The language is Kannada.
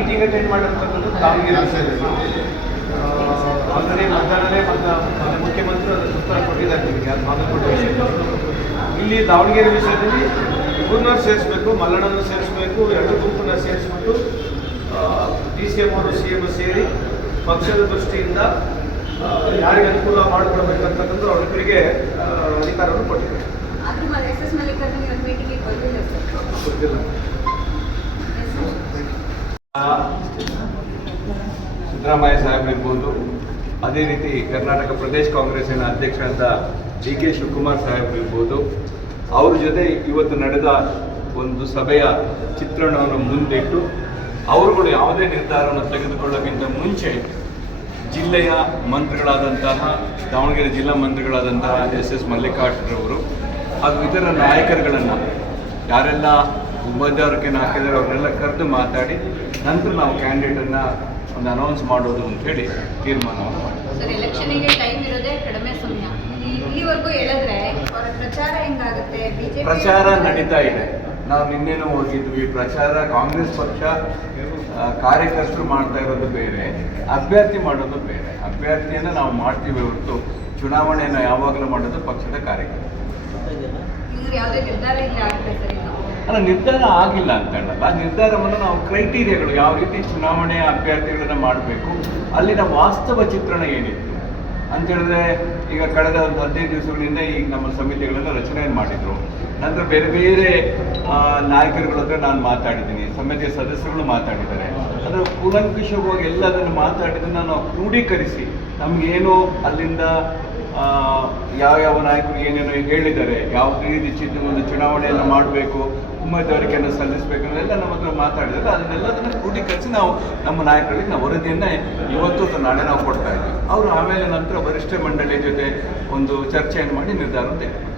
ಮೀಟಿಂಗ್ ಅಟೆಂಡ್ ಮಾಡಿರ್ತಕ್ಕಂಥದ್ದು ದಾವಣಗೆರೆ ಆಲ್ರೆಡಿ ಮಧ್ಯಾಹ್ನವೇ ಮುಖ್ಯಮಂತ್ರಿ ಅದಕ್ಕೆ ಉತ್ತರ ಕೊಟ್ಟಿದ್ದಾರೆ ನಿಮಗೆ ಅದು ಬಾಗಲಕೋಟೆ ವಿಷಯ. ಇಲ್ಲಿ ದಾವಣಗೆರೆ ವಿಷಯದಲ್ಲಿ ಇಬ್ಬರನ್ನ ಸೇರಿಸಬೇಕು, ಮಲ್ಲಣ್ಣನ ಸೇರಿಸಬೇಕು, ಎರಡು ಗುಂಪನ್ನ ಸೇರಿಸ್ಬಿಟ್ಟು DCM ಅವರು CM ಸೇರಿ ಪಕ್ಷದ ದೃಷ್ಟಿಯಿಂದ ಯಾರಿಗೆ ಅನುಕೂಲ ಮಾಡಿಕೊಡ್ಬೇಕಂತಕ್ಕಂಥ ಅವರಿಬ್ಬರಿಗೆ ಅಧಿಕಾರವನ್ನು ಕೊಟ್ಟಿದ್ದಾರೆ. ಗೊತ್ತಿಲ್ಲ. ಸಿದ್ದರಾಮಯ್ಯ ಸಾಹೇಬ್ರಿರ್ಬೋದು, ಅದೇ ರೀತಿ ಕರ್ನಾಟಕ ಪ್ರದೇಶ ಕಾಂಗ್ರೆಸ್ಸಿನ ಅಧ್ಯಕ್ಷರಾದ DK ಶಿವಕುಮಾರ್ ಸಾಹೇಬ್ರಿರ್ಬೋದು, ಅವ್ರ ಜೊತೆ ಇವತ್ತು ನಡೆದ ಒಂದು ಸಭೆಯ ಚಿತ್ರಣವನ್ನು ಮುಂದಿಟ್ಟು ಅವರುಗಳು ಯಾವುದೇ ನಿರ್ಧಾರವನ್ನು ತೆಗೆದುಕೊಳ್ಳೋಕ್ಕಿಂತ ಮುಂಚೆ ಜಿಲ್ಲೆಯ ಮಂತ್ರಿಗಳಾದಂತಹ ದಾವಣಗೆರೆ ಜಿಲ್ಲಾ ಮಂತ್ರಿಗಳಾದಂತಹ SS ಮಲ್ಲಿಕಾರ್ಜುನರವರು ಹಾಗೂ ಇತರ ನಾಯಕರುಗಳನ್ನು ಯಾರೆಲ್ಲ ಉಮೇದುವಾರಿಕೆಯನ್ನು ಹಾಕಿದ್ದಾರೆ ಅವರೆಲ್ಲ ಕರೆದು ಮಾತಾಡಿ ನಂತರ ನಾವು ಕ್ಯಾಂಡಿಡೇಟನ್ನು ಒಂದು ಅನೌನ್ಸ್ ಮಾಡೋದು ಅಂತೇಳಿ ತೀರ್ಮಾನವನ್ನು ಮಾಡಿದ್ದಾರೆ. ಸರ್, ಎಲೆಕ್ಷನ್ಗೆ ಟೈಮ್ ಇರೋದೇ ಕಡಿಮೆ ಸಮಯ. ಇಲ್ಲಿವರೆಗೂ ಹೇಳಿದ್ರೆ ಪ್ರಚಾರ ಹೆಂಗಾಗುತ್ತೆ? ಪ್ರಚಾರ ನಡೀತಾ ಇದೆ. ನಾವು ನಿನ್ನೆನೂ ಹೋಗಿದ್ವಿ. ಪ್ರಚಾರ ಕಾಂಗ್ರೆಸ್ ಪಕ್ಷ ಕಾರ್ಯಕರ್ತರು ಮಾಡ್ತಾ ಇರೋದು ಬೇರೆ, ಅಭ್ಯರ್ಥಿ ಮಾಡೋದು ಬೇರೆ. ಅಭ್ಯರ್ಥಿಯನ್ನು ನಾವು ಮಾಡ್ತೀವಿ ಹೊರತು ಚುನಾವಣೆಯನ್ನು ಯಾವಾಗಲೂ ಮಾಡೋದು ಪಕ್ಷದ ಕಾರ್ಯಕರ್ತರು. ಯಾವುದೇ ನಿರ್ಧಾರ ಇಲ್ಲ ಆಗಿದೆ ಸರ್? ಅಲ್ಲ, ನಿರ್ಧಾರ ಆಗಿಲ್ಲ ಅಂತ ಹೇಳಲ್ಲ. ನಿರ್ಧಾರವನ್ನು ನಾವು ಕ್ರೈಟೀರಿಯಾಗಳು ಯಾವ ರೀತಿ ಚುನಾವಣೆಯ ಅಭ್ಯರ್ಥಿಗಳನ್ನು ಮಾಡಬೇಕು, ಅಲ್ಲಿನ ವಾಸ್ತವ ಚಿತ್ರಣ ಏನಿತ್ತು ಅಂತ ಹೇಳಿದ್ರೆ, ಈಗ ಕಳೆದ ಒಂದು 15 ದಿವಸಗಳಿಂದ ಈಗ ನಮ್ಮ ಸಮಿತಿಗಳನ್ನು ರಚನೆ ಮಾಡಿದರು. ನಂತರ ಬೇರೆ ಬೇರೆ ನಾಯಕರುಗಳ ಹತ್ರ ನಾನು ಮಾತಾಡಿದ್ದೀನಿ, ಸಮಿತಿಯ ಸದಸ್ಯರುಗಳು ಮಾತಾಡಿದ್ದಾರೆ. ಅದರ ಕೂಲಂಕುಷವಾಗಿ ಎಲ್ಲದನ್ನು ಮಾತಾಡಿದ್ದನ್ನು ನಾವು ಕ್ರೋಢೀಕರಿಸಿ ನಮಗೇನು ಅಲ್ಲಿಂದ ಯಾವ ನಾಯಕರು ಏನೇನೋ ಹೇಳಿದ್ದಾರೆ, ಯಾವ ರೀತಿ ಒಂದು ಚುನಾವಣೆಯನ್ನು ಮಾಡಬೇಕು, ಉಮೇದುವಾರಿಕೆಯನ್ನು ಸಲ್ಲಿಸಬೇಕು ಅನ್ನೋದೆಲ್ಲ ನಮ್ಮ ಹತ್ರ ಮಾತಾಡಿದರೆ ಅದನ್ನೆಲ್ಲದನ್ನು ಕ್ರೋಢೀಕರಿಸಿ ನಾವು ನಮ್ಮ ನಾಯಕರಿಗೆ ನಾವು ವರದಿಯನ್ನು ಇವತ್ತು ಅಥವಾ ನಾಳೆ ನಾವು ಕೊಡ್ತಾ ಇದ್ದೀವಿ. ಅವರು ಆಮೇಲೆ ನಂತರ ವರಿಷ್ಠ ಮಂಡಳಿ ಜೊತೆ ಒಂದು ಚರ್ಚೆಯನ್ನು ಮಾಡಿ ನಿರ್ಧಾರ ತೆಗೆದುಕೊಳ್ತಾರೆ.